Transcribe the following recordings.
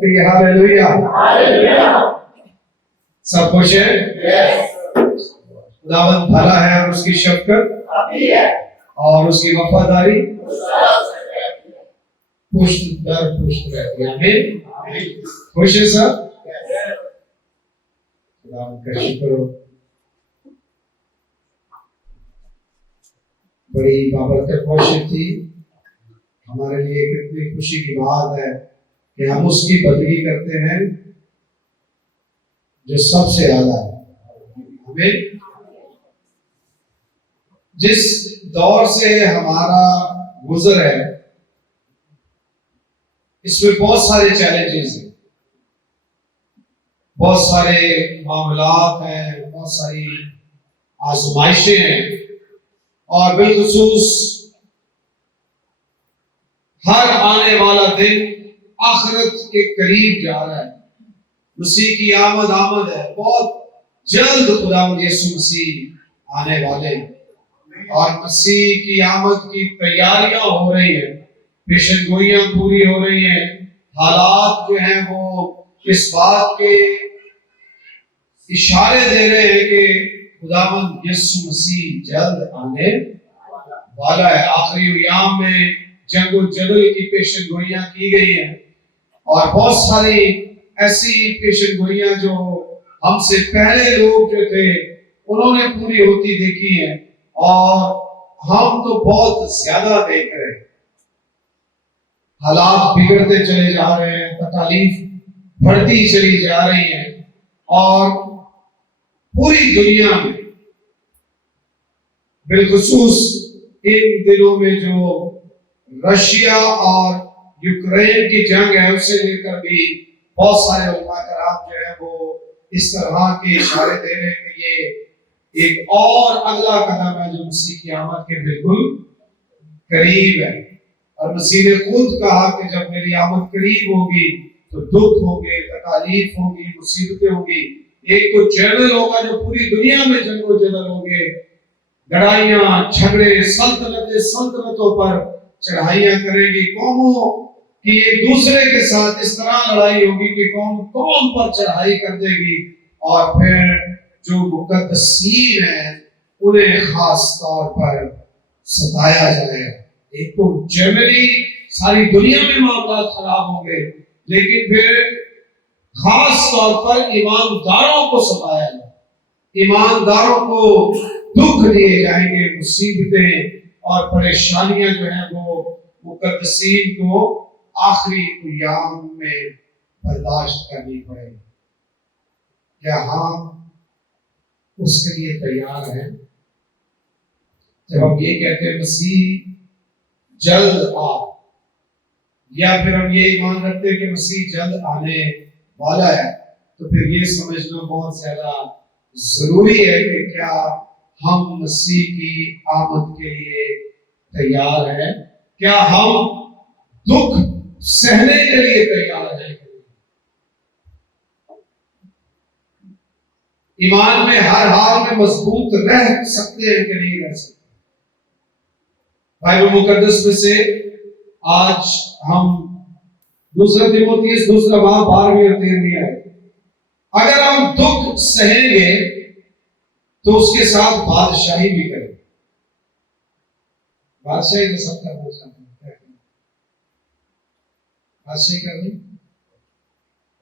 सबके हालेलुया। सब खुश है? खुदावंद भला है और उसकी शफकत और उसकी वफादारी पुष्ट दर पुष्ट रहती है। आमीन। खुश है सब? खुदावंद का शुक्र हो। बड़ी बाबरकत वर्षिप थी। हमारे लिए कितनी खुशी की बात है कि हम उसकी बदली करते हैं जो सबसे ज्यादा है। हमें जिस दौर से हमारा गुजर है इसमें बहुत सारे चैलेंजेस हैं, बहुत सारे मामलात हैं, बहुत सारी आजमाइशें हैं और बिलखुसूस हर आने वाला दिन आखिरत के करीब जा रहा है। मसीह की आमद है, बहुत जल्द खुदावंद यीशु मसीह आने वाले हैं और मसीह की आमद की तैयारियां हो रही हैं, पेशेनगोइयां पूरी हो रही हैं। हालात जो हैं वो इस बात के इशारे दे रहे हैं कि खुदावंद यीशु मसीह जल्द आने वाला है। आखिरी अय्याम में जंगो जदल की पेशेनगोइयां की गई हैं और बहुत सारी ऐसी पेशेनगोइयां जो हमसे पहले लोग जो थे उन्होंने पूरी होती देखी है और हम तो बहुत ज्यादा देख रहे हैं। हालात बिगड़ते चले जा रहे हैं, तकलीफ बढ़ती चली जा रही है और पूरी दुनिया में बिलखुसूस इन दिनों में जो रशिया और यूक्रेन की जंग है उससे लेकर भी बहुत सारे उलमा कराम जो है वो इस तरह के इशारे दे रहे हैं कि ये एक और अगला कदम है जो मसीह की आमद के बिल्कुल करीब है। और मसीह ने खुद कहा कि जब मेरी आमद करीब होगी तो दुख होंगे, तकलीफ होगी, मुसीबतें होगी। एक तो जंगल होगा जो पूरी दुनिया में जंगो जंगल होंगे, लड़ाइयां झगड़े, सल्तनतों पर चढ़ाइयां करेगी, कौमों की एक दूसरे के साथ इस तरह लड़ाई होगी कि कौम कौम पर चढ़ाई कर देगी और फिर जो मुकद्दसीन है उन्हें खास तौर पर सताया जाएगा। एक तो जनरली सारी दुनिया में मामला खराब होंगे, लेकिन फिर खास तौर पर ईमानदारों को सताया जाएगा, ईमानदारों को दुख दिए जाएंगे, मुसीबतें और परेशानियां जो है वो मुकद्दसीन को आखिरी अय्याम में बर्दाश्त करनी पड़ेगी। क्या हम उसके लिए तैयार हैं? जब हम ये कहते हैं मसीह जल्द आ, या फिर हम ये ईमान रखते हैं कि मसीह जल्द आने वाला है, तो फिर ये समझना बहुत ज्यादा जरूरी है कि क्या हम मसीह की आमद के लिए तैयार हैं? क्या हम दुख सहने के लिए तैयार हैं? ईमान में हर हाल में मजबूत रह सकते हैं कि नहीं रह सकते? बाइबल मुकद्दस में से आज हम दूसरा तिमोथेयुस दूसरा बाब 12वीं और 13वीं आयत। अगर हम दुख सहेंगे तो उसके साथ बादशाही भी करें। बादशाही तो सब करना चाहते हैं, बादशाही करनी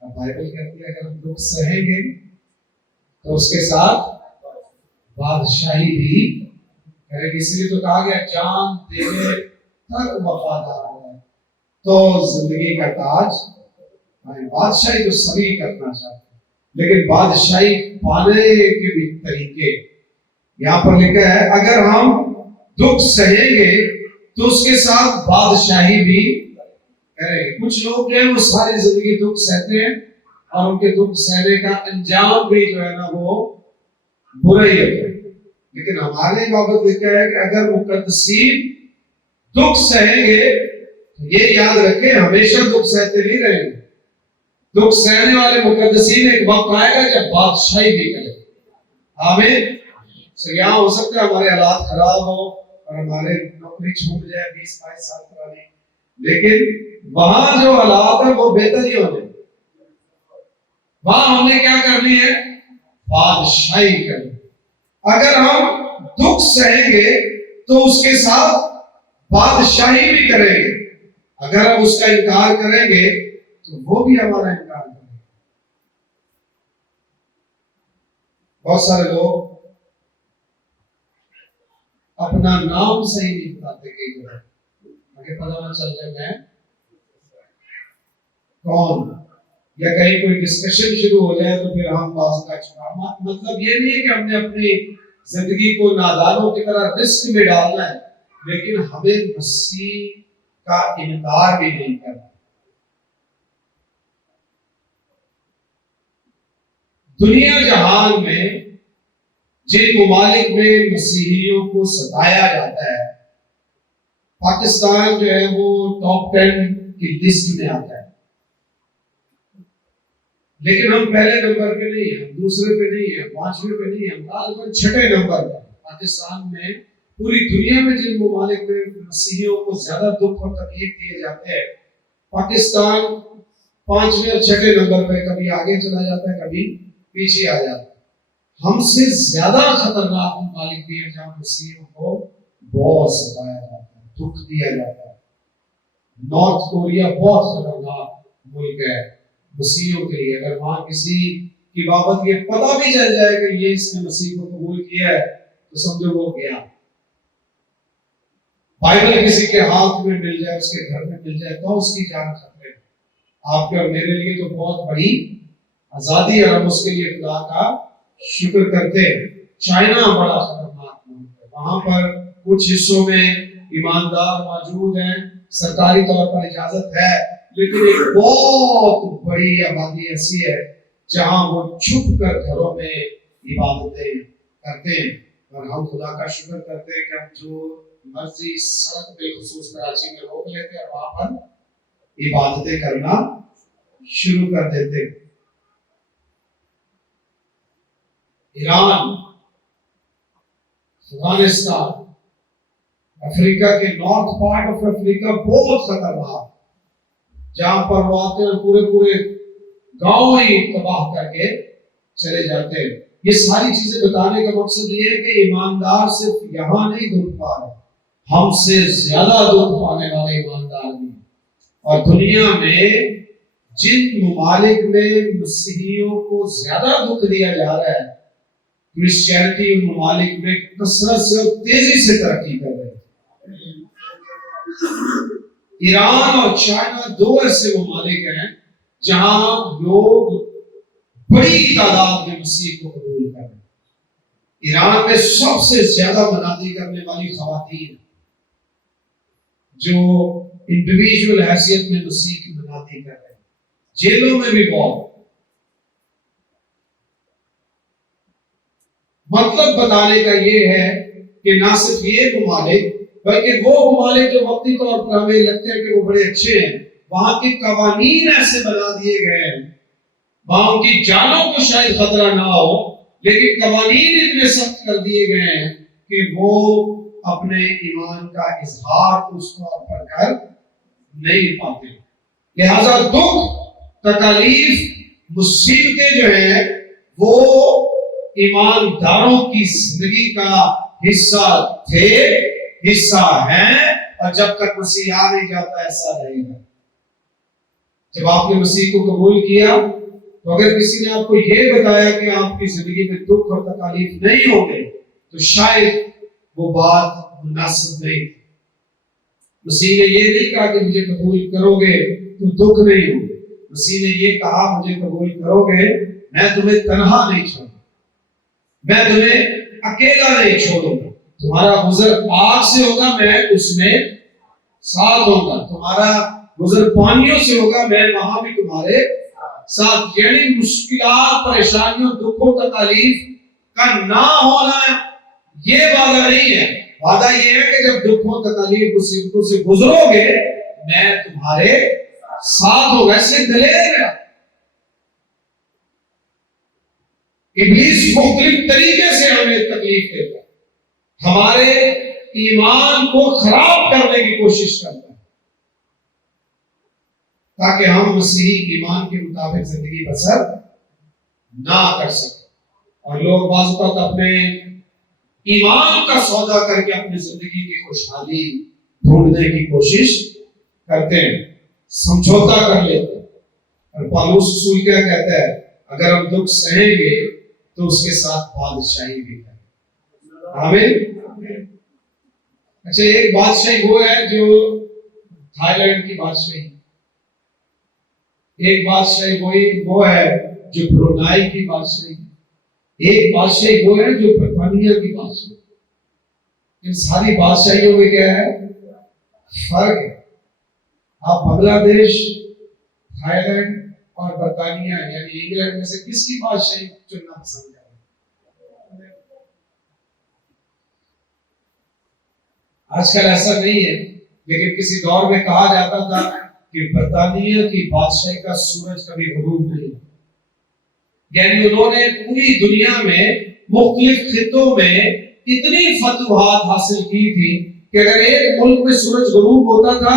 बाइबल कहती है अगर हम दुख सहेंगे तो उसके साथ बादशाही भी करेंगे। इसलिए तो कहा गया जान देने तक वफादार है तो जिंदगी का ताज। बादशाही तो सभी करना चाहते हैं, लेकिन बादशाही पाने के भी तरीके यहाँ पर लिखा है। अगर हम दुख सहेंगे तो उसके साथ बादशाही भी करेंगे। कुछ लोग जो है वो सारी जिंदगी दुख सहते हैं और उनके दुख सहने का अंजाम भी जो है ना वो बुरा ही होता है। लेकिन हमारे बाबत लिखा है कि अगर मुकद्दसीन दुख सहेंगे तो ये याद रखें हमेशा दुख सहते नहीं रहेंगे। दुख सहने वाले मुकद्दसीन एक वक्त आएगा जब बादशाही भी करेगा। आमीन। तो यहाँ हो सकता है हमारे हालात खराब हो और हमारे नौकरी छूट जाए 20-22 साल पुरानी, लेकिन वहां जो हालात है वो बेहतर ही होने। वहां हमने क्या करनी है? बादशाही करनी। अगर हम दुख सहेंगे तो उसके साथ बादशाही भी करेंगे। अगर हम उसका इनकार करेंगे तो वो भी हमारा इनकार करेगा। बहुत सारे लोग अपना नाम सही नहीं बताते कई बार, आगे पता ना चल जाए मैं कौन, या कहीं कोई डिस्कशन शुरू हो जाए तो फिर हम बात का चुनाव। मतलब ये नहीं है कि हमने अपनी जिंदगी को नादानों की तरह रिस्क में डालना है, लेकिन हमें मसीह का इनकार भी नहीं करना। दुनिया जहान में जिन ममालिक में मसीहियों को सताया जाता है, पाकिस्तान जो है वो टॉप 10 की लिस्ट में आता है। लेकिन हम पहले नंबर पे नहीं है, दूसरे पे नहीं है, पांचवें पे नहीं है, हम छठे नंबर पर। पाकिस्तान में पूरी दुनिया में जिन ममालिक में मसीहियों को ज्यादा दुख और तकलीफ दिए जाते हैं, पाकिस्तान पांचवें और छठे नंबर पे, कभी आगे चला जाता है, कभी पीछे आ जाता है। हमसे ज्यादा खतरनाक ममालिक भी है जहां मसीहियों को बहुत सताया जाता है, दुख दिया जाता है। नॉर्थ कोरिया बहुत खतरनाक मुल्क है मसीहियों के लिए। अगर वहां किसी की बाबत ये पता भी चल जाए कि ये इसने मसीह को कबूल किया है तो समझो वो गया। बाइबल किसी के हाथ में मिल जाए, उसके घर में मिल जाए, तो उसकी जान खतरे में। आपके और मेरे लिए तो बहुत बड़ी आजादी है, हम उसके लिए खुदा का शुक्र करते हैं। चाइना बड़ा खतरनाक मुल्क है, वहां पर कुछ हिस्सों में ईमानदार मौजूद हैं, सरकारी तौर पर इजाजत है, लेकिन एक बहुत बड़ी आबादी ऐसी है जहां वो छुप कर घरों में इबादतें करते हैं। और हम खुदा का शुक्र करते हैं कि हम जो मर्जी सड़क पे खुसूस कराची में रोक लेते हैं और वहां पर इबादतें करना शुरू कर देते हैं। ईरान, अफगानिस्तान, अफ्रीका के नॉर्थ पार्ट ऑफ अफ्रीका बहुत खतरनाक, जहां पर वो आते हैं पूरे पूरे गांव ही तबाह करके चले जाते हैं। ये सारी चीजें बताने का मकसद ये है कि ईमानदार सिर्फ यहां नहीं दुख पा रहे, हमसे ज्यादा दुख पाने वाले ईमानदार भी। और दुनिया में जिन ममालिक में मसीहियों को ज्यादा दुख दिया जा रहा है, क्रिश्चियनिटी उन ममालिक में कसरत से और तेजी से तरक्की कर रही है। ईरान और चाइना दो ऐसे ममालिक हैं जहां लोग बड़ी तादाद में मसीह को कबूल कर रहे हैं। ईरान में सबसे ज्यादा मनादी करने वाली खवातीन जो इंडिविजुअल हैसियत में मसीह की मनादी कर रहे हैं। जेलों में भी बहुत। मतलब बताने का ये है कि ना सिर्फ ये ममालिक, बल्कि वो ममालिक जो वक्ती तौर पर हमें लगते हैं कि वो बड़े अच्छे हैं, वहां के कवानीन ऐसे बना दिए गए हैं, वहां उनकी जानों को शायद खतरा ना हो, लेकिन कवानीन इतने सख्त कर दिए गए हैं कि वो अपने ईमान का इजहार उस तौर पर कर नहीं पाते। लिहाजा दुख, तकलीफ, मुसीबतें जो है वो ईमानदारों की जिंदगी का हिस्सा थे, हिस्सा है, और जब तक मसीह आ नहीं जाता ऐसा रहेगा। जब आपने मसीह को कबूल किया तो अगर किसी ने आपको यह बताया कि आपकी जिंदगी में दुख और तकलीफ नहीं होंगे तो शायद वो बात मुनासिब नहीं। मसीह ने ये नहीं कहा कि मुझे कबूल करोगे तो दुख नहीं होंगे। मसीह ने ये कहा मुझे कबूल करोगे मैं तुम्हें तन्हा नहीं छोड़ूंगा, मैं तुम्हें अकेला नहीं छोड़ूंगा। तुम्हारा गुजर आग से होगा, मैं उसमें साथ होगा। तुम्हारा गुजर पानियों से होगा, मैं वहां भी तुम्हारे साथ। यानी मुश्किलात, परेशानियों, दुखों, तकलीफ का ना होना ये वादा नहीं है। वादा ये है कि जब दुखों, तकलीफ, मुसीबतों से गुजरोगे मैं तुम्हारे साथ होगा। इससे दलेर है। इब्लीस मुख्तलिफ तरीके से हमें तकलीफ देता है, हमारे ईमान को खराब करने की कोशिश करता है ताकि हम मसीही ईमान के मुताबिक जिंदगी बसर ना कर सके। और लोग बाज़ वक़्त अपने ईमान का सौदा करके अपनी जिंदगी की खुशहाली ढूंढने की कोशिश करते हैं, समझौता कर लेते हैं। और पौलुस रसूल क्या कहता है, अगर हम दुख सहेंगे तो उसके साथ बादशाही भी करें। आमीन। अच्छा, एक बादशाही वो है जो थाईलैंड की बादशाही, एक बादशाही वो है जो ब्रुनाई की बादशाही, एक बादशाही वो है जो बर्तानिया की बादशाही। इन सारी बादशाहियों में क्या है, फर्क है। आप बांग्लादेश, थाईलैंड और बर्तानिया यानी इंग्लैंड में से किसकी बादशाही चुनना पसंद करें? आजकल ऐसा नहीं है, लेकिन किसी दौर में कहा जाता था कि बर्तानिया की बादशाही का सूरज कभी गुरूब नहीं, यानी उन्होंने पूरी दुनिया में मुख्तलिफ खित्तों में इतनी फतवाहत हासिल की थी कि अगर एक मुल्क में सूरज गुरूब होता था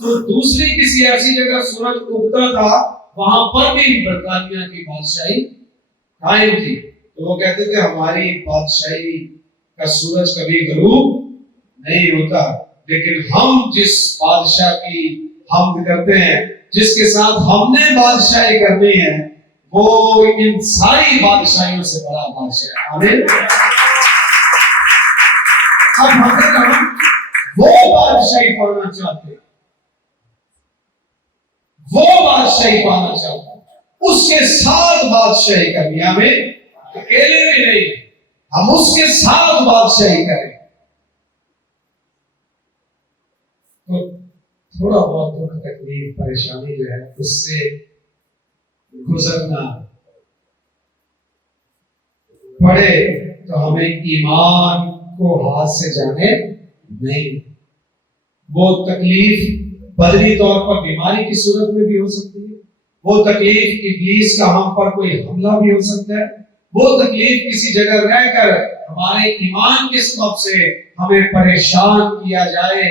तो दूसरी किसी ऐसी जगह सूरज उगता था, वहां पर भी बर्तानिया की बादशाही कायम थी। तो वो कहते थे हमारी बादशाही का सूरज कभी गुरूब नहीं होता, लेकिन हम जिस बादशाह की हम करते हैं, जिसके साथ हमने बादशाही करनी है, वो इन सारी बादशाहियों से बड़ा बादशाह है। आमीन। अब अगर हम वो बादशाही पाना चाहते हैं, वो बादशाही पाना चाहते हैं, उसके साथ बादशाही करनी, हमें अकेले में नहीं, हम उसके साथ बादशाही करें। तो थोड़ा बहुत दुख तकलीफ परेशानी जो है उससे गुजरना पड़े तो हमें ईमान को हाथ से जाने नहीं। वो तकलीफ बदली तौर पर बीमारी की सूरत में भी हो सकती है, वो तकलीफ इब्लीस का हम पर कोई हमला भी हो सकता है, वो तकलीफ किसी जगह रहकर हमारे ईमान के सबब से हमें परेशान किया जाए,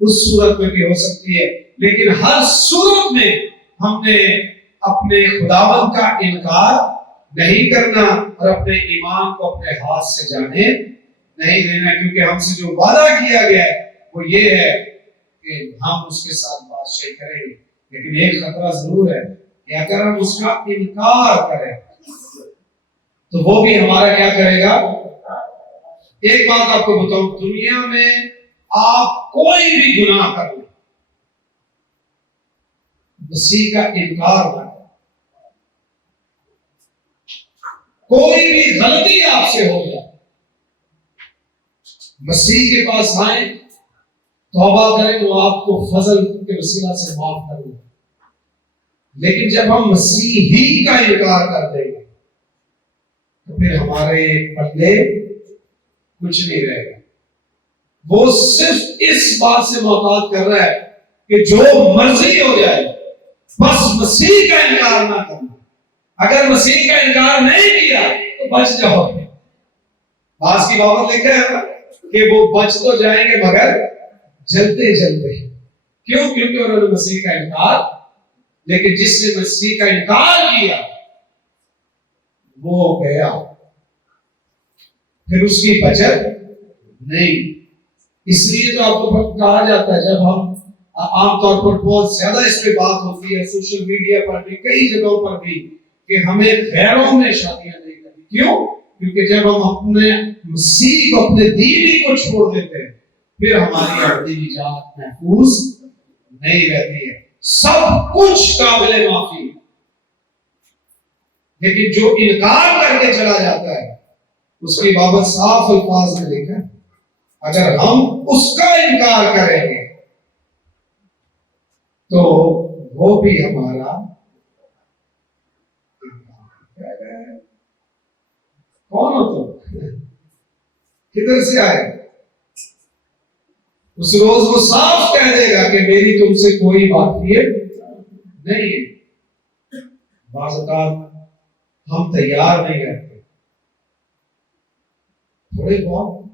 उस सूरत में भी हो सकती है। लेकिन हर सूरत में हमने अपने खुदावंद का इनकार नहीं करना और अपने ईमान को अपने हाथ से जाने नहीं देना, क्योंकि हमसे जो वादा किया गया है वो ये है कि हम उसके साथ बादशाही करेंगे। लेकिन एक खतरा जरूर है कि अगर हम उसका इनकार करें तो वो भी हमारा क्या करेगा। एक बात आपको बताऊं, दुनिया में आप कोई भी गुनाह कर लो, मसीह का इनकार ना करें, कोई भी गलती आपसे हो जाए, मसीह के पास आए, तौबा करें, वो आपको फजल के वसीला से माफ कर दे। लेकिन जब हम मसीह ही का इनकार कर देंगे तो फिर हमारे बदले कुछ नहीं रहेगा। वो सिर्फ इस बात से मोहतात कर रहा है कि जो मर्जी हो जाए, बस मसीह का इनकार ना करना। अगर मसीह का इनकार नहीं किया तो बच जाओगे। बास की बाबत लिखा है ना कि वो बच तो जाएंगे मगर जलते जलते। क्यों? क्योंकि उन्होंने मसीह का इनकार, लेकिन जिसने मसीह का इनकार किया वो गया, फिर उसकी बचत नहीं। इसलिए तो आपको कहा जाता है, जब हम आमतौर पर बहुत ज्यादा इस पे बात होती है सोशल मीडिया पर भी, कई जगहों पर भी, कि हमें गैरों में शादियां नहीं करनी। क्यों? क्योंकि जब हम अपने मसीह को, अपने दीन ही को छोड़ देते हैं, फिर हमारी अब्दी जात महफूज नहीं रहती है। सब कुछ काबिल माफी, लेकिन जो इनकार करके चला जाता है उसकी बाबत साफ अल्फाज में लिखा है, अगर हम उसका इनकार करेंगे तो वो भी हमारा कौन हो तुम, किधर से आए। उस रोज वो साफ कह देगा कि मेरी तुमसे कोई वाकियत नहीं है। बाज़ औक़ात हम तैयार नहीं रहते, थोड़े बहुत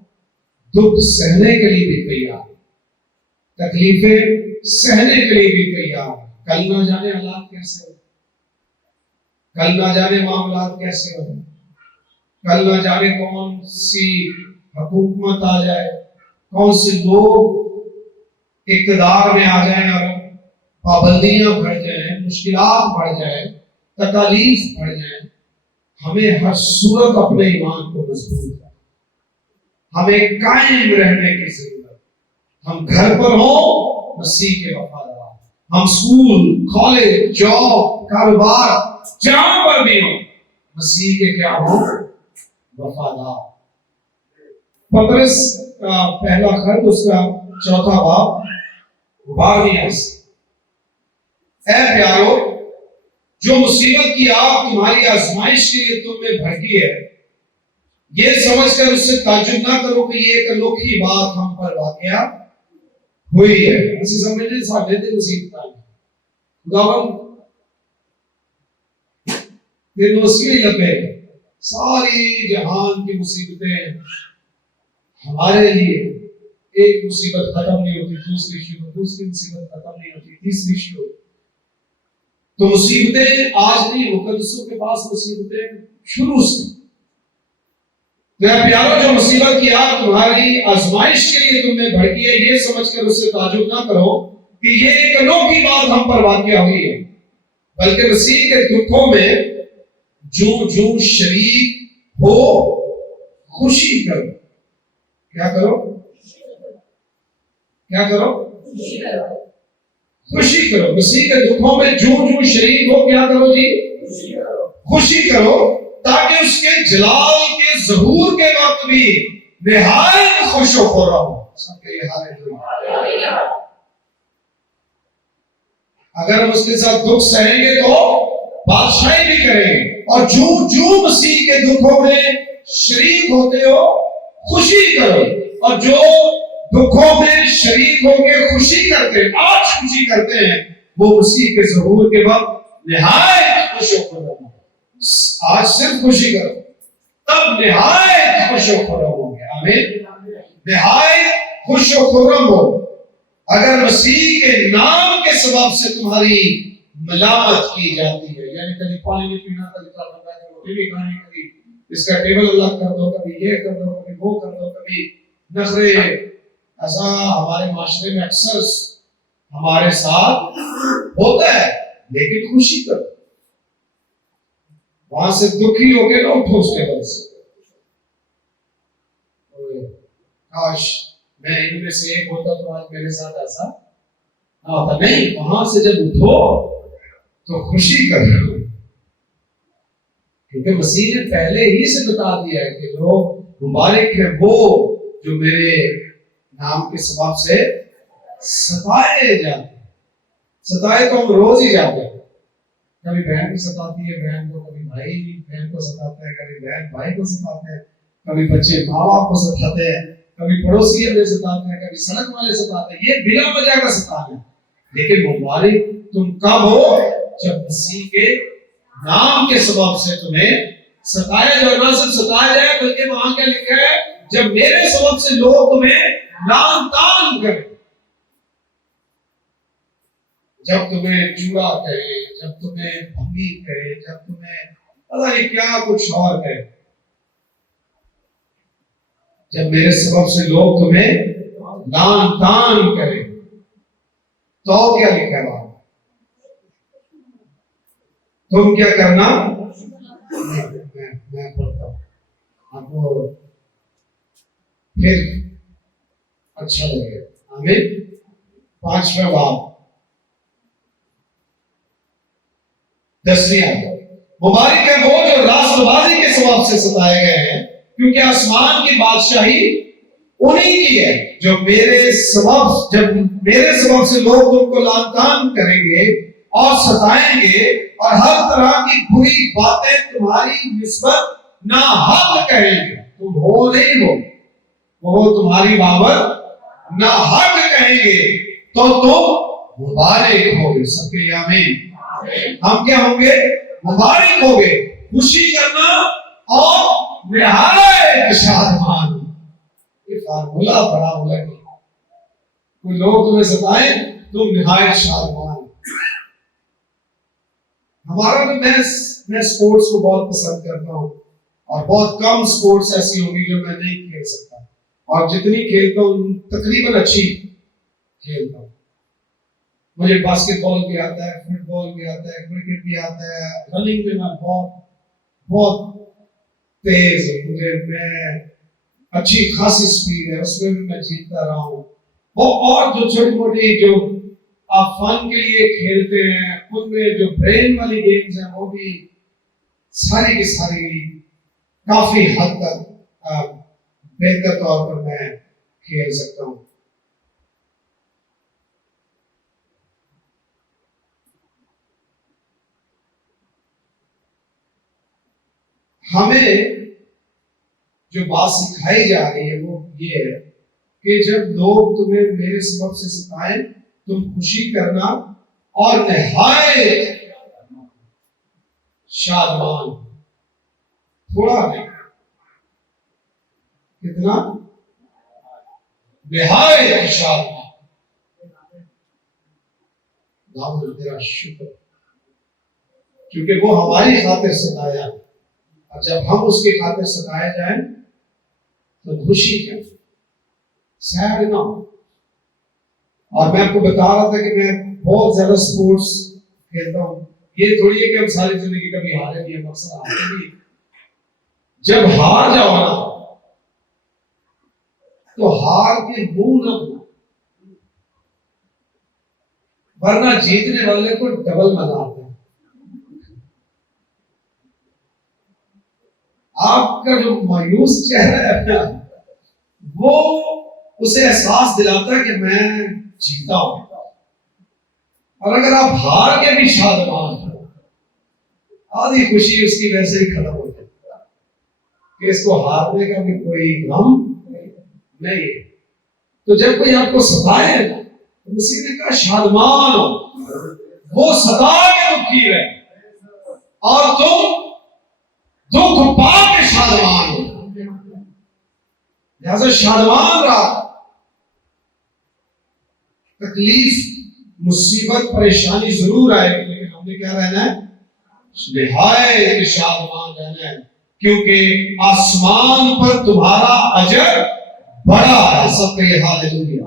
दुख सहने के लिए भी तैयार, तकलीफें सहने के लिए भी तैयार, कल ना जाने हालात कैसे हो। कल ना जाने मामला कैसे हो, कल ना जाने कौन सी हुकूमत आ जाए, कौन से लोग इक़्तिदार में आ जाए और पाबंदियां बढ़ जाए, मुश्किलात बढ़ जाए, तकालीफ बढ़ जाए। हमें हर सूरत अपने ईमान को मजबूत रखना, हमें कायम रहने की जरूरत। हम घर पर हो मसीह के वफादार, हम स्कूल, कॉलेज, जॉब, कारोबार, जहां पर भी हो मसीह के क्या हो, वफादार। पतरस का पहला खत उसका चौथा बाब 12वीं आयत, ऐ प्यारो, जो मुसीबत की आग तुम्हारी आजमाइश के लिए तुम में भड़की है, ये समझकर उससे ताज्जुब ना करो कि ये एक अनोखी बात हम पर वाकया हुई है। ਅਸੀਂ ਸਮਝਦੇ ਸਾਡੇ ਤੇ ਮੁਸੀਬਤਾਂ ਨੇ, खुदावन तेरे उसके ही लबे सारी जहान की मुसीबतें हमारे लिए, एक मुसीबत खत्म नहीं होती, दूसरी शुरू, दूसरी मुसीबत खत्म नहीं होती, तीसरी शुरू। तो मुसीबतें आज नहीं, मुकद्दसों के पास मुसीबतें शुरू से। तो प्यारो, जो मुसीबत की आग तुम्हारी आजमाइश के लिए तुमने भड़की है, ये समझकर उससे ताजुब ना करो कि ये एक अनोखी बात हम पर वाकया हुई है, बल्कि मसीह के दुखों में जो जो शरीक हो खुशी करो। क्या करो? क्या करो? खुशी करो। मसीह के दुखों में जो जो शरीक हो क्या करो जी? खुशी करो, ताकि उसके जलाल के ज़हूर के वक्त भी निहायत खुश हो रहो। सबके हालेलुया। अगर हम उसके साथ दुख सहेंगे तो बादशाही भी करेंगे, और जो जो मसीह के दुखों में शरीक होते हो खुशी करो, और जो दुखों में शरीक होकर खुशी करते हैं, आज खुशी करते हैं, वो मसीह के ज़हूर के वक्त निहायत खुश हो। आज सिर्फ खुशी करो, तब निहायत खुश होगे। आमीन। निहायत खुश हो। अगर मसीह के नाम के सबब से तुम्हारी मलामत की जाती है, यानी कभी पानी नहीं पीना, कभी रोटी नहीं खानी, कभी इसका टेबल अलग कर दो, कभी ये कर दो, कभी वो कर दो, कभी नखरे, ऐसा हमारे माशरे में अक्सर हमारे साथ होता है। लेकिन खुशी करो, वहां से दुखी होके ना उठो उस टेबल से। काश मैं इनमें से एक होता तो आज मेरे साथ ऐसा ना होता। नहीं, वहां से जब उठो तो खुशी करो, क्योंकि मसीह ने पहले ही से बता दिया है कि लोग मुबारक है वो जो मेरे नाम के सबब से सताए जाते। सताए तो हम रोज ही जाते हैं, कभी बहन को सताती है बहन को, कभी भाई बहन को सताता है, कभी बहन भाई को सताते हैं, कभी बच्चे माँ बाप को सताते हैं, कभी पड़ोसी हमें सताते हैं, कभी सड़क वाले सताते हैं। ये बिना वजह का सताना है। लेकिन मुबारक तुम कब हो? जब मसीह के नाम के सबब से तुम्हें सताया जाए। ना सिर्फ सताया जाए, बल्कि वहां क्या लिखा है? जब मेरे सबब से लोग तुम्हें लान तान करें, जब तुम्हें चूड़ा कहे, जब तुम्हें भंगी कहे, जब तुम्हें पता नहीं क्या कुछ और कहे, जब मेरे सबब से लोग तुम्हें लान तान करें, तो क्या लिखा है वहां? तुम क्या करना? मैं पढ़ता हूं आपको, फिर अच्छा लगेगा। आमीन। 5वां बाब 10वीं आयत, मुबारक है वो जो रास्तबाजी के सबब से सताए गए हैं, क्योंकि आसमान की बादशाही उन्हीं की है। जब मेरे सबब से लोग तुमको लानतान करेंगे और सताएंगे और हर तरह की बुरी बातें तुम्हारी निस्बत नाहक कहेंगे। तुम हो नहीं हो, वो तुम्हारी बाबत नाहक कहेंगे, तो तुम मुबारक होगे। सबके आमीन। हम क्या होंगे? मुबारक होगे। खुशी करना और निहायत शादमान। ये फार्मूला बड़ा होगा। कोई लोग तुम्हें सताए, तुम निहायत शादमान। हमारा तो मैं मैं स्पोर्ट्स को बहुत पसंद करता हूँ और बहुत कम स्पोर्ट्स ऐसी होंगी जो मैं नहीं खेल सकता, और जितनी खेलता हूँ तकरीबन अच्छी खेलता हूँ। मुझे बास्केटबॉल भी आता है, फुटबॉल भी आता है, क्रिकेट भी आता है, रनिंग में मैं बहुत बहुत तेज हूँ, मैं अच्छी खासी स्पीड है, उसमें भी मैं जीतता रहा हूँ। वो और जो छोटी मोटी जो आप फन के लिए खेलते हैं, उनमें जो ब्रेन वाली गेम्स हैं वो भी सारी की सारी काफी हद तक बेहतर तौर पर मैं खेल सकता हूँ। हमें जो बात सिखाई जा रही है वो ये है कि जब लोग तुम्हें मेरे सबब से सताएं, तुम खुशी करना और निहायत शादमान, थोड़ा नहीं, कितना, निहायत शादमान। तेरा शुक्र, क्योंकि वो हमारी खातिर सताया, और जब हम उसकी खातिर सताए जाए तो खुशी करें, सैड ना हो। और मैं आपको बता रहा था कि मैं बहुत ज्यादा स्पोर्ट्स खेलता हूँ। ये थोड़ी है कि हम सारी जिंदगी कभी हारे नहीं, हम अक्सर हारते भी। जब हार जाओ ना तो हार के मुंह न बना, वरना जीतने वाले को डबल मजा आता है। आपका जो मायूस चेहरा है ना, वो उसे एहसास दिलाता है कि मैं जीता हूं। और अगर आप हार के भी शादमान हो, आधी खुशी उसकी वैसे ही खत्म हो जाती है कि इसको हारने का भी कोई गम नहीं है। तो जब कोई आपको सताए तो मसीह ने कहा शादमान हो, वो सता के दुखी है और तुम दुख पा के शादमान हो। लिहाजा शादमान रहा। तकलीफ, मुसीबत, परेशानी जरूर आएगी, लेकिन हमने क्या रहना है, निहायत शादमान रहना है, क्योंकि आसमान पर तुम्हारा अजर बड़ा है। सबके हालेलुया।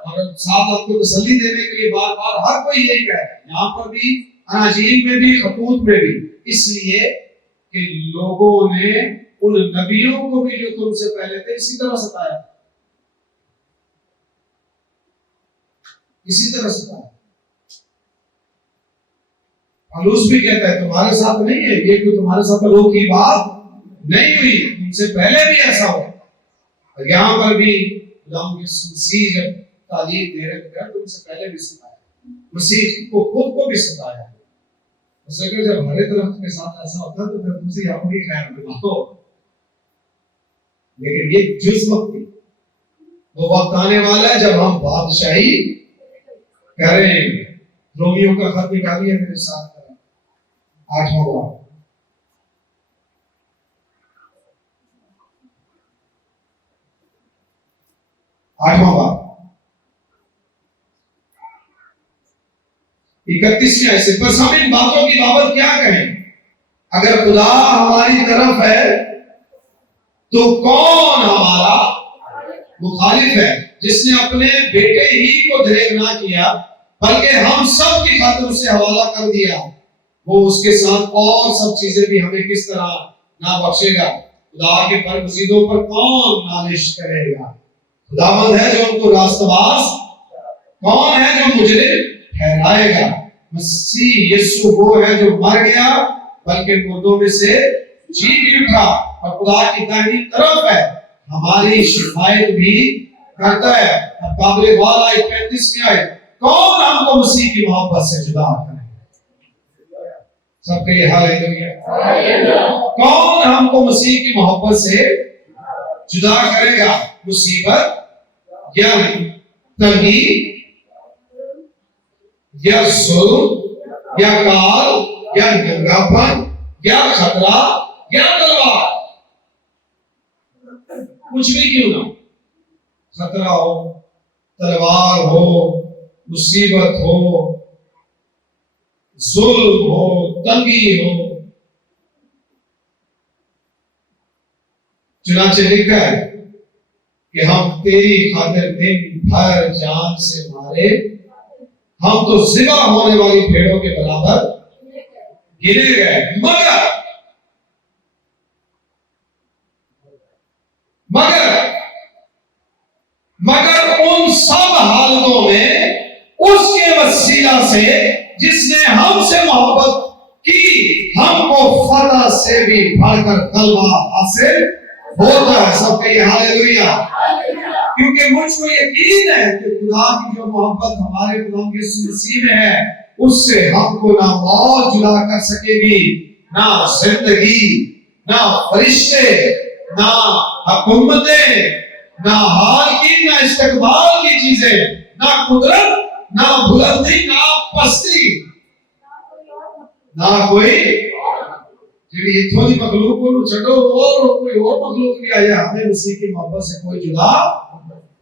और साथ आपको तसल्ली देने के लिए बार बार हर कोई यही कह रहा है, यहाँ पर भी, अनाजील में भी, खतूत में भी, इसलिए कि लोगों ने उन नबियों को भी जो तुमसे पहले थे इसी तरह सताया, इसी तरह सताया। पौलुस भी कहता है तुम्हारे साथ नहीं है ये, कोई तुम्हारे साथ लोग की बात नहीं हुई, तुमसे पहले भी ऐसा हो। और यहाँ पर भी मसीह जब तालीम दे रहे थे, तुमसे पहले भी सताया, मसीह को खुद को भी सताया। जब हरे दरख्त के साथ ऐसा होता है तो फिर तुमसे अपनी खैर बनाओ, लेकिन ये जुज वक्त थी। वो वक्त आने वाला है जब हम बादशाही करेंगे। रोमियो का खत निकालिए मेरे साथ, 8वां बाब, 8वां बाब 31वें आयत से, बस हम इन बातों की बाबत क्या कहें, अगर खुदा हमारी तरफ है तो कौन हमारा मुखालिफ है। जिसने अपने बेटे ही को दरेग ना किया बल्कि हम सब की खातिर उसे हवाला कर दिया, वो उसके साथ और सब चीजें भी हमें किस तरह ना बख्शेगा। खुदा के बरगुज़ीदों पर कौन नालिश करेगा। खुदावंद है जो उनको रास्तबाज, कौन है जो मुजरिम ठहराएगा। मसीह यीशु वो है जो मर गया बल्कि मुर्दों में से जी भी उठा और खुदा की दाहिनी तरफ है, हमारी शिफायत भी करता है। अब काबिल वाला 35 में आए, कौन हमको मसीह की मोहब्बत से जुदा करेगा। सबके हालेलुया। कौन हमको मसीह की मोहब्बत से जुदा करेगा। मुसीबत या तंगी या जुल्म या काल या नंगापन या खतरा या तलवार, कुछ भी क्यों ना, खतरा हो, तलवार हो, मुसीबत हो, जुल्म हो, तंगी हो। चुनाचे लिखा है कि हम तेरी खातिर दिन भर जान से मारे, हम तो ज़िबा होने वाली भेड़ों के बराबर गिने गए। मगर उन सब हालतों में उसके वसीला से जिसने हमसे मोहब्बत की, हमको फतह से भी बढ़कर गलबा हासिल होता है। सब कहिए हालेलुया। क्योंकि मुझको यकीन है कि खुदा की जो मोहब्बत हमारे खुदा यीशु मसीह में है, उससे हमको ना मौत जुदा कर सकेगी, ना जिंदगी, ना फरिश्ते, ना हुकूमतें, ना हाल की, ना इस्तकबाल की चीजें, ना कुदरत, ना बुलंदी, ना पस्ती, ना कोई जी थोड़ी मखलूक को छड़ो और कोई और मखलूक भी आ जाए, हमें मसीह की मोहब्बत से कोई जुदा,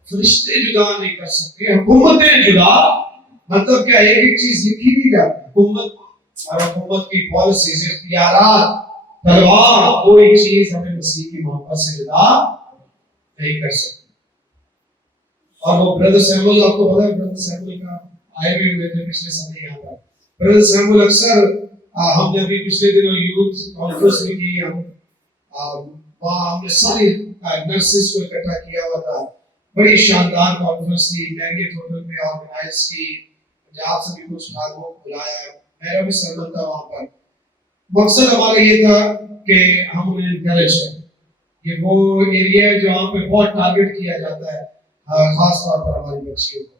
फरिश्ते जुदा नहीं कर सकते, हुकूमतें जुदा। मतलब क्या, एक एक चीज लिखी नहीं जाती, हुकूमत और हुकूमत की पॉलिसीज, इख्तियारात, तलवार, कोई चीज हमें मसीह की मोहब्बत से जुदा नहीं कर सकती। और वो ब्रदर सैमुअल, आपको पता है ब्रदर सैमुअल का आए भी हुए थे पिछले साल यहाँ पर। ब्रदर सैमुअल अक्सर हमने अभी पिछले दिनों यूथ कॉन्फ्रेंस में की, हम वहाँ हमने सारी नर्सेस को इकट्ठा किया हुआ था। बड़ी शानदार कॉन्फ्रेंस थी, मैरियट होटल में ऑर्गेनाइज की, पंजाब से भी कुछ लोगों को बुलाया, मेरा भी सरमन था वहाँ पर। मकसद हमारा ये था कि हम उन्हें एनकरेज करें। ये वो एरिया है जहाँ पे बहुत टारगेट किया जाता है, खास तौर पर हमारी बच्चियों को।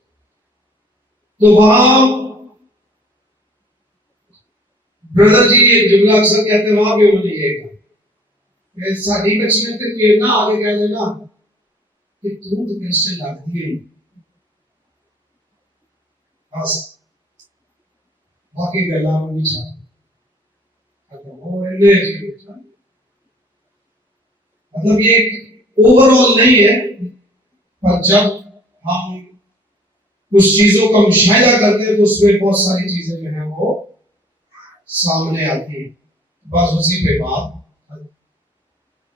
तो वहाँ ब्रदर जी एक जुमला अक्सर कहते हैं, वहां भी उन्होंने ये कहा, साड़ी बच्चियां तो ये ना आगे कह देना कि तू तो क्रिश्चियन लगती है, बस बाकी गल्ला में नहीं छा वो मतलब ये ओवरऑल नहीं है, पर जब हम कुछ चीजों का मुशाहिदा करते हैं तो उसमें बहुत सारी चीजें जो है वो सामने आती है। बस उसी पे बात,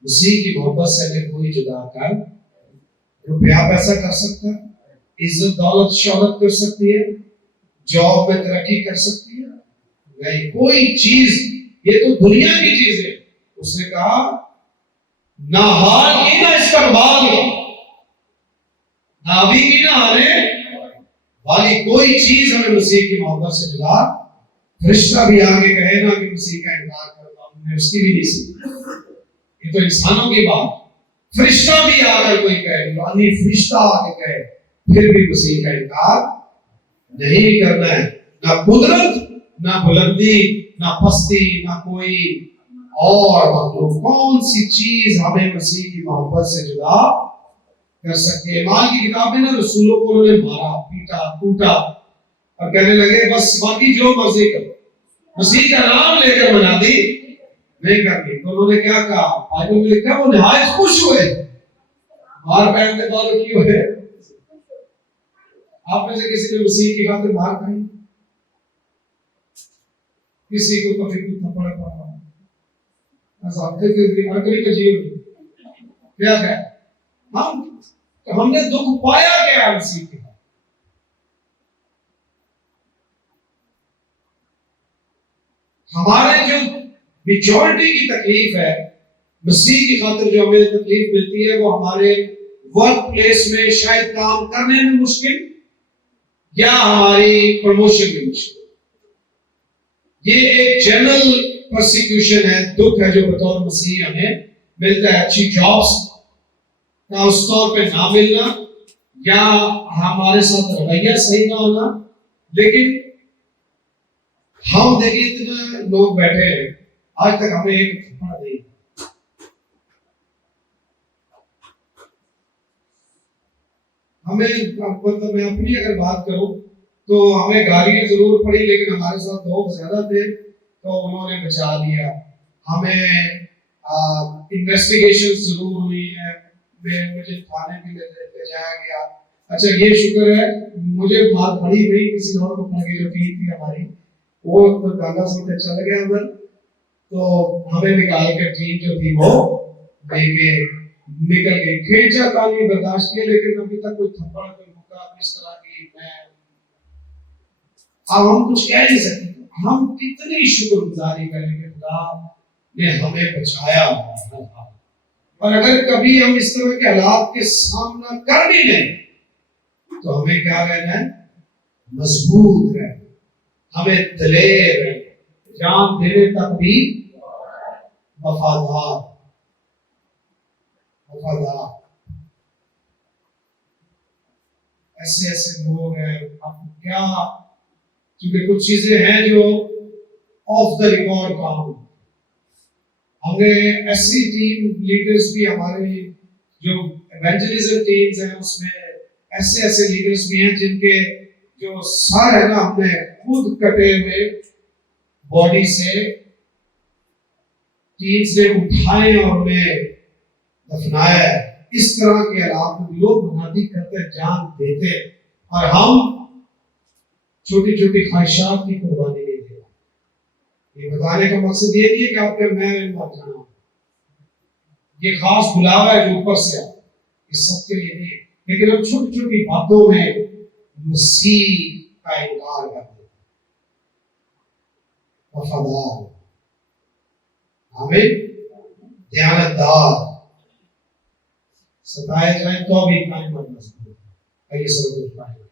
उसी की मोहब्बत से हमें कोई जुदा कर, रुपया पैसा कर सकता है, इज्जत दौलत शौहरत कर सकती है, जॉब में तरक्की कर सकती है, नहीं कोई चीज, ये तो दुनिया की चीज है। उसने कहा ना हाल की, ना इस्तकबाल की, ना अभी की, ना आने वाली कोई चीज हमें मसीह की मोहब्बत से जुदा। फरिश्ता भी आगे कहे ना कि मसीह का इनकार करता हूं, मैं उसकी भी नहीं सुनता। ये तो इंसानों की बात, फरिश्ता भी आकर कोई कहे, यानी फरिश्ता आगे कहे, फिर भी मसीह का इनकार नहीं करना है। ना कुदरत, ना बुलंदी, ना पस्ती, ना कोई और मखलूक, कौन सी चीज हमें मसीह की मोहब्बत से जुदा कर सकती है। ईमान की किताब में ना रसूलों को उन्होंने मारा, पीटा, कूटा और कहने लगे बस बाकी जो मर्जी करो, मसीह का नाम लेकर मना दी नहीं करनी। तो उन्होंने क्या कहा, बाइबल में लिखा वो निहायत खुश हुए, मार पहनने वालों की हुए। आप में से किसी ने मसीह की खातिर मार खाई? किसी को कभी कुछ थप्पड़ पड़ा? का जीवन क्या है? हमने दुख पाया क्या मसीह के? हमारे जो मेजॉरिटी की तकलीफ है, मसीह की खातिर जो हमें तकलीफ मिलती है, वो हमारे वर्क प्लेस में शायद काम करने में मुश्किल, या हमारी प्रमोशन में मुश्किल। ये एक जनरल परसिक्यूशन है, दुख है जो बतौर मसीह हमें मिलता है। अच्छी जॉब्स का उस तौर पे ना मिलना, या हमारे साथ रवैया सही ना होना। लेकिन हम देखिए इतने लोग बैठे हैं, आज तक हमें एक थप्पड़ नहीं। हमें मतलब मैं अपनी अगर बात करूं तो हमें गालियां जरूर पड़ी, लेकिन हमारे साथ लोग ज्यादा थे तो उन्होंने बचा लिया हमें। इन्वेस्टिगेशन जरूर हुई है, मुझे थाने भी ले जाया गया। अच्छा ये शुक्र है मुझे मार पड़ी नहीं, किसी और को पड़ गई जो टीम थी हमारी, वो तो गाना सुनते चल गया अंदर, तो हमें निकाल के टीम जो थी वो लेके निकल गई। खींचा ताली बर्दाश्त किया, लेकिन अभी तक कोई थप्पड़ कोई मुक्का इस तरह की मैं अब हम कुछ कह नहीं सकते। हम कितनी शुक्रगुजारी करेंगे, खुदा ने हमें बचाया। और अगर कभी हम इस तरह के हालात के सामना कर भी लें तो हमें क्या रहना है? मजबूत रहना, हमें दलेर रहना, जान देने तक भी वफादार वफादार। ऐसे ऐसे लोग हैं। अब क्या, क्योंकि कुछ चीजें हैं जो ऑफ द रिकॉर्ड काम, हमने ऐसी टीम लीडर्स भी, हमारे जो इवेंजलिज्म टीम्स हैं उसमें ऐसे ऐसे लीडर्स भी हैं जिनके जो सर है ना, हमने खुद कटे हुए बॉडी से टीम्स ने उठाए और उन्हें दफनाया। इस तरह के हालात में लोग मुनादी करते, जान देते, और हम छोटी छोटी ख्वाहिशात की कुर्बानी नहीं दे रहे। ये बताने का मकसद ये नहीं है कि आपके मैं मर जाना, ये खास बुलावा है जो ऊपर से आता है, ये सबके लिए नहीं है। लेकिन हम छोटी छोटी बातों में मसीह का इनकार कर देते, वफादार, हमें ध्यानदार, सताए जाए तो भी कायम मजबूत है। आइए सब कुछ पाएंगे।